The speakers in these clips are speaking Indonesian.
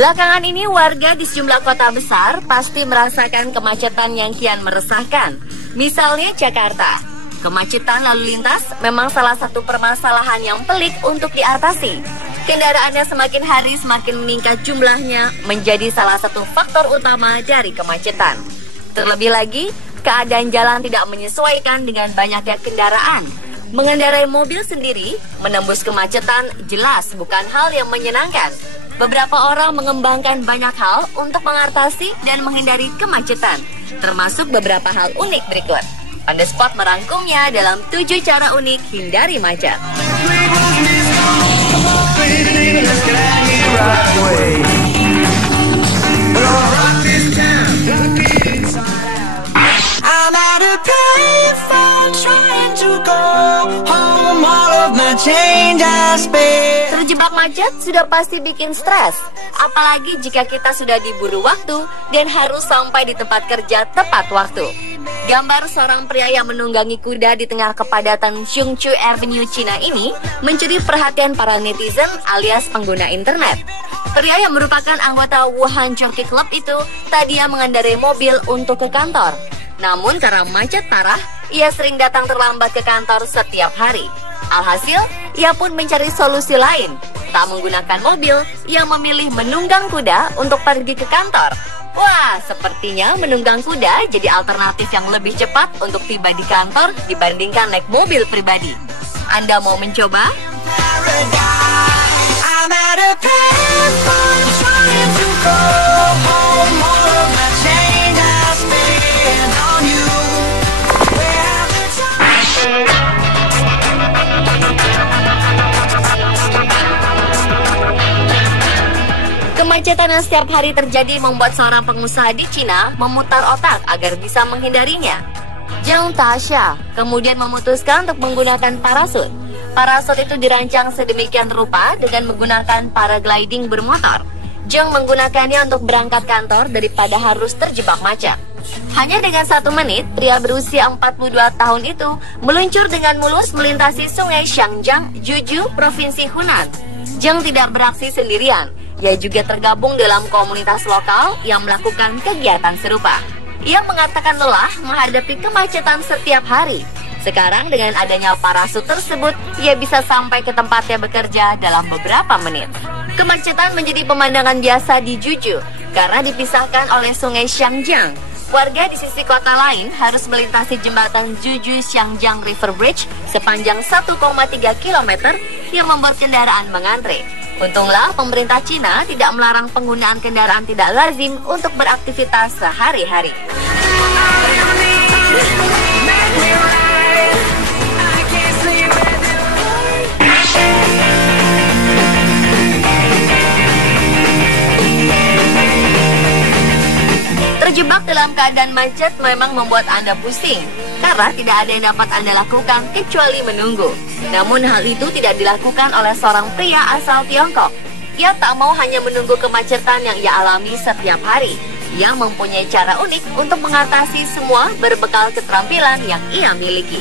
Belakangan ini warga di sejumlah kota besar pasti merasakan kemacetan yang kian meresahkan. Misalnya Jakarta. Kemacetan lalu lintas memang salah satu permasalahan yang pelik untuk diatasi. Kendaraannya semakin hari semakin meningkat jumlahnya menjadi salah satu faktor utama dari kemacetan. Terlebih lagi, keadaan jalan tidak menyesuaikan dengan banyaknya kendaraan. Mengendarai mobil sendiri menembus kemacetan jelas bukan hal yang menyenangkan. Beberapa orang mengembangkan banyak hal untuk mengatasi dan menghindari kemacetan, termasuk beberapa hal unik berikut. On the Spot merangkumnya dalam 7 cara unik hindari macet. Terjebak macet sudah pasti bikin stres, apalagi jika kita sudah diburu waktu dan harus sampai di tempat kerja tepat waktu. Gambar seorang pria yang menunggangi kuda di tengah kepadatan Zhongzhou Avenue Cina ini mencuri perhatian para netizen alias pengguna internet. Pria yang merupakan anggota Wuhan Jockey Club itu tadinya mengendarai mobil untuk ke kantor. Namun karena macet parah, ia sering datang terlambat ke kantor setiap hari. Alhasil, ia pun mencari solusi lain. Tak menggunakan mobil, ia memilih menunggang kuda untuk pergi ke kantor. Wah, sepertinya menunggang kuda jadi alternatif yang lebih cepat untuk tiba di kantor dibandingkan naik mobil pribadi. Anda mau mencoba? Kemacetan yang setiap hari terjadi membuat seorang pengusaha di Cina memutar otak agar bisa menghindarinya. Zhang Taxia kemudian memutuskan untuk menggunakan parasut. Parasut itu dirancang sedemikian rupa dengan menggunakan paragliding bermotor. Zhang menggunakannya untuk berangkat kantor daripada harus terjebak macet. Hanya dengan 1 menit, pria berusia 42 tahun itu meluncur dengan mulus melintasi sungai Xiangjiang, Juju, Provinsi Hunan. Zhang tidak beraksi sendirian. Ia juga tergabung dalam komunitas lokal yang melakukan kegiatan serupa. Ia mengatakan lelah menghadapi kemacetan setiap hari. Sekarang dengan adanya parasut tersebut, ia bisa sampai ke tempatnya bekerja dalam beberapa menit. Kemacetan menjadi pemandangan biasa di Juju karena dipisahkan oleh sungai Xiangjiang. Warga di sisi kota lain harus melintasi jembatan Juju Xiangjiang River Bridge sepanjang 1,3 km yang membuat kendaraan mengantre. Untunglah pemerintah Cina tidak melarang penggunaan kendaraan tidak lazim untuk beraktivitas sehari-hari. Terjebak dalam keadaan macet memang membuat Anda pusing, karena tidak ada yang dapat Anda lakukan kecuali menunggu. Namun hal itu tidak dilakukan oleh seorang pria asal Tiongkok. Ia tak mau hanya menunggu kemacetan yang ia alami setiap hari. Ia mempunyai cara unik untuk mengatasi semua berbekal keterampilan yang ia miliki.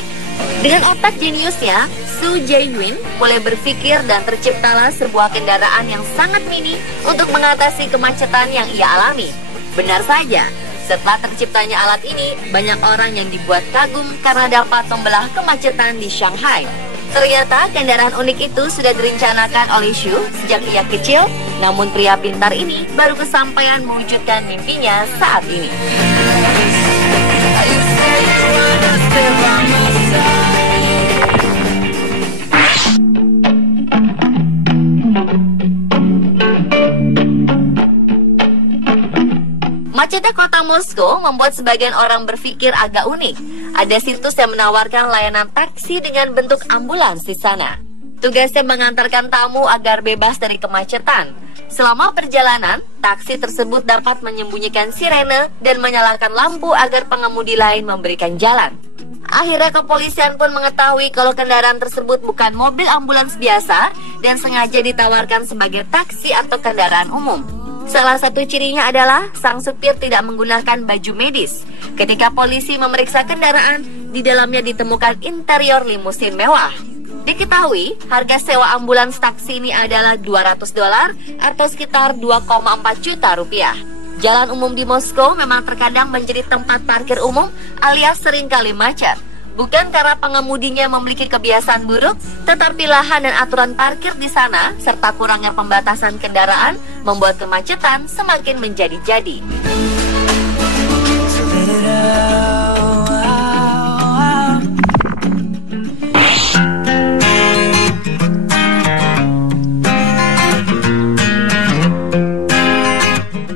Dengan otak jeniusnya, Su Jaewin boleh berpikir dan terciptalah sebuah kendaraan yang sangat mini untuk mengatasi kemacetan yang ia alami. Benar saja, setelah terciptanya alat ini, banyak orang yang dibuat kagum karena dapat membelah kemacetan di Shanghai. Ternyata kendaraan unik itu sudah direncanakan oleh Shu sejak ia kecil, namun pria pintar ini baru kesampaian mewujudkan mimpinya saat ini. Macetnya kota Moskow membuat sebagian orang berpikir agak unik. Ada situs yang menawarkan layanan taksi dengan bentuk ambulans di sana. Tugasnya mengantarkan tamu agar bebas dari kemacetan. Selama perjalanan, taksi tersebut dapat menyembunyikan sirene dan menyalakan lampu agar pengemudi lain memberikan jalan. Akhirnya kepolisian pun mengetahui kalau kendaraan tersebut bukan mobil ambulans biasa dan sengaja ditawarkan sebagai taksi atau kendaraan umum. Salah satu cirinya adalah sang supir tidak menggunakan baju medis. Ketika polisi memeriksa kendaraan, di dalamnya ditemukan interior limusin mewah. Diketahui, harga sewa ambulans taksi ini adalah $200 atau sekitar 2,4 juta rupiah. Jalan umum di Moskow memang terkadang menjadi tempat parkir umum alias seringkali macet. Bukan karena pengemudinya memiliki kebiasaan buruk, tetapi lahan dan aturan parkir di sana serta kurangnya pembatasan kendaraan membuat kemacetan semakin menjadi-jadi.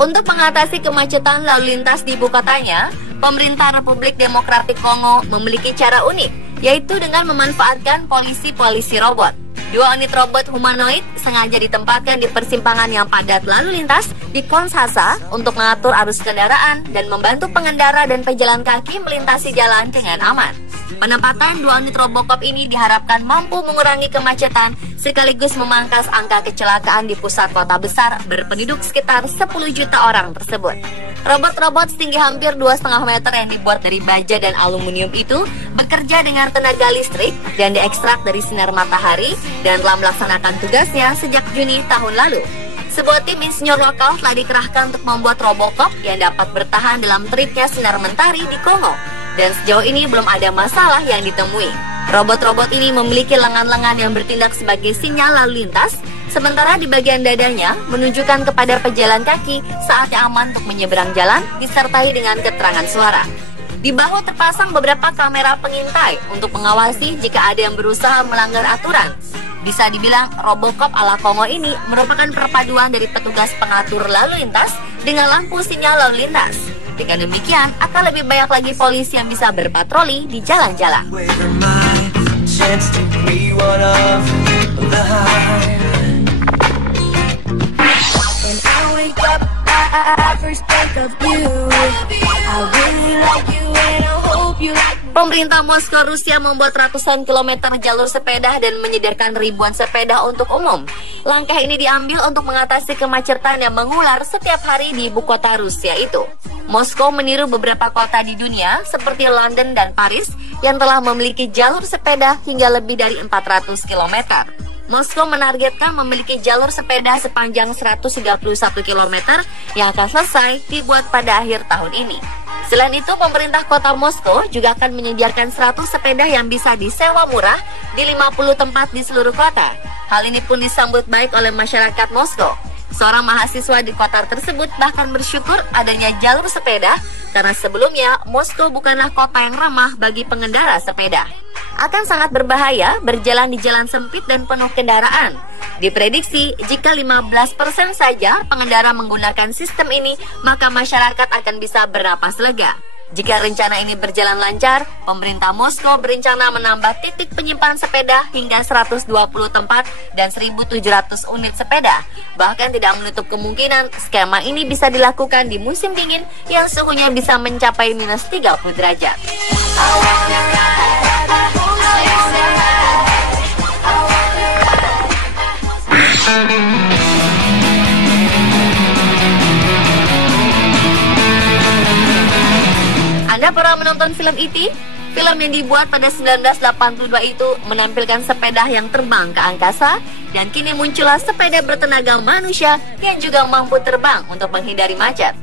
Untuk mengatasi kemacetan lalu lintas di ibu kotanya, pemerintah Republik Demokratik Kongo memiliki cara unik, yaitu dengan memanfaatkan polisi-polisi robot. Dua unit robot humanoid sengaja ditempatkan di persimpangan yang padat lalu lintas di Kinshasa untuk mengatur arus kendaraan dan membantu pengendara dan pejalan kaki melintasi jalan dengan aman. Penempatan dua unit Robocop ini diharapkan mampu mengurangi kemacetan sekaligus memangkas angka kecelakaan di pusat kota besar berpenduduk sekitar 10 juta orang tersebut. Robot-robot setinggi hampir 2,5 meter yang dibuat dari baja dan aluminium itu bekerja dengan tenaga listrik dan diekstrak dari sinar matahari dan telah melaksanakan tugasnya sejak Juni tahun lalu. Sebuah tim insinyur lokal telah dikerahkan untuk membuat Robocop yang dapat bertahan dalam teriknya sinar mentari di Kongo. Dan sejauh ini belum ada masalah yang ditemui. Robot-robot ini memiliki lengan-lengan yang bertindak sebagai sinyal lalu lintas, sementara di bagian dadanya menunjukkan kepada pejalan kaki saatnya aman untuk menyeberang jalan disertai dengan keterangan suara. Di bahu terpasang beberapa kamera pengintai untuk mengawasi jika ada yang berusaha melanggar aturan. Bisa dibilang Robocop ala Kongo ini merupakan perpaduan dari petugas pengatur lalu lintas dengan lampu sinyal lalu lintas. Dengan demikian, akan lebih banyak lagi polisi yang bisa berpatroli di jalan-jalan. Pemerintah Moskow, Rusia membuat ratusan kilometer jalur sepeda dan menyediakan ribuan sepeda untuk umum. Langkah ini diambil untuk mengatasi kemacetan yang mengular setiap hari di ibu kota Rusia itu. Moskow meniru beberapa kota di dunia seperti London dan Paris yang telah memiliki jalur sepeda hingga lebih dari 400 km. Moskow menargetkan memiliki jalur sepeda sepanjang 131 km yang akan selesai dibuat pada akhir tahun ini. Selain itu, pemerintah kota Moskow juga akan menyediakan 100 sepeda yang bisa disewa murah di 50 tempat di seluruh kota. Hal ini pun disambut baik oleh masyarakat Moskow. Seorang mahasiswa di kota tersebut bahkan bersyukur adanya jalur sepeda karena sebelumnya Moskow bukanlah kota yang ramah bagi pengendara sepeda. Akan sangat berbahaya berjalan di jalan sempit dan penuh kendaraan. Diprediksi jika 15% saja pengendara menggunakan sistem ini, maka masyarakat akan bisa bernapas lega. Jika rencana ini berjalan lancar, pemerintah Moskow berencana menambah titik penyimpanan sepeda hingga 120 tempat dan 1.700 unit sepeda. Bahkan tidak menutup kemungkinan skema ini bisa dilakukan di musim dingin yang suhunya bisa mencapai minus 30 derajat. Anda pernah menonton film E.T.? Film yang dibuat pada 1982 itu menampilkan sepeda yang terbang ke angkasa, dan kini muncullah sepeda bertenaga manusia yang juga mampu terbang untuk menghindari macet.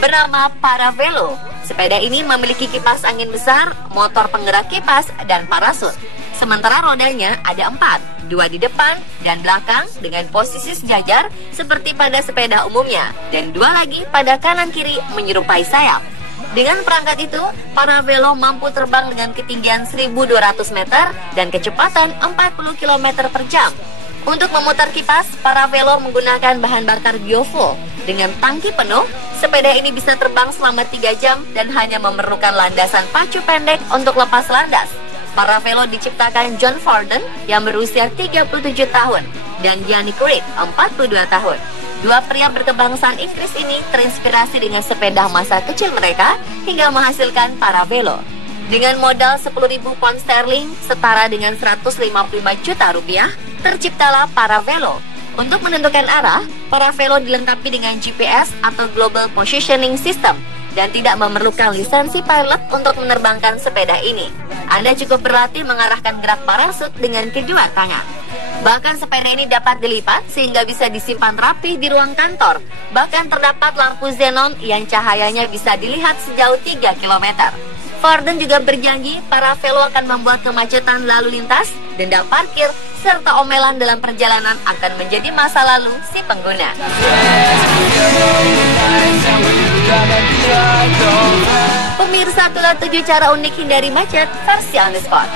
Bernama Paravelo, sepeda ini memiliki kipas angin besar, motor penggerak kipas, dan parasut. Sementara rodanya ada 4, 2 di depan dan belakang dengan posisi sejajar seperti pada sepeda umumnya, dan 2 lagi pada kanan kiri menyerupai sayap. Dengan perangkat itu, Paravelo mampu terbang dengan ketinggian 1.200 meter dan kecepatan 40 km per jam. Untuk memutar kipas, Paravelo menggunakan bahan bakar biofuel. Dengan tangki penuh, sepeda ini bisa terbang selama 3 jam dan hanya memerlukan landasan pacu pendek untuk lepas landas. Paravelo diciptakan John Forden yang berusia 37 tahun dan Yannick Reid 42 tahun. Dua pria berkebangsaan Inggris ini terinspirasi dengan sepeda masa kecil mereka hingga menghasilkan Paravelo. Dengan modal 10.000 pound sterling setara dengan 155 juta rupiah, terciptalah Paravelo. Untuk menentukan arah, Paravelo dilengkapi dengan GPS atau Global Positioning System dan tidak memerlukan lisensi pilot untuk menerbangkan sepeda ini. Anda cukup berlatih mengarahkan gerak parasut dengan kedua tangan. Bahkan sepeda ini dapat dilipat sehingga bisa disimpan rapi di ruang kantor. Bahkan terdapat lampu xenon yang cahayanya bisa dilihat sejauh 3 km. Forden juga berjanji para velo akan membuat kemacetan lalu lintas, denda parkir, serta omelan dalam perjalanan akan menjadi masa lalu si pengguna. Pemirsa, itulah 7 cara unik hindari macet versi on the spot.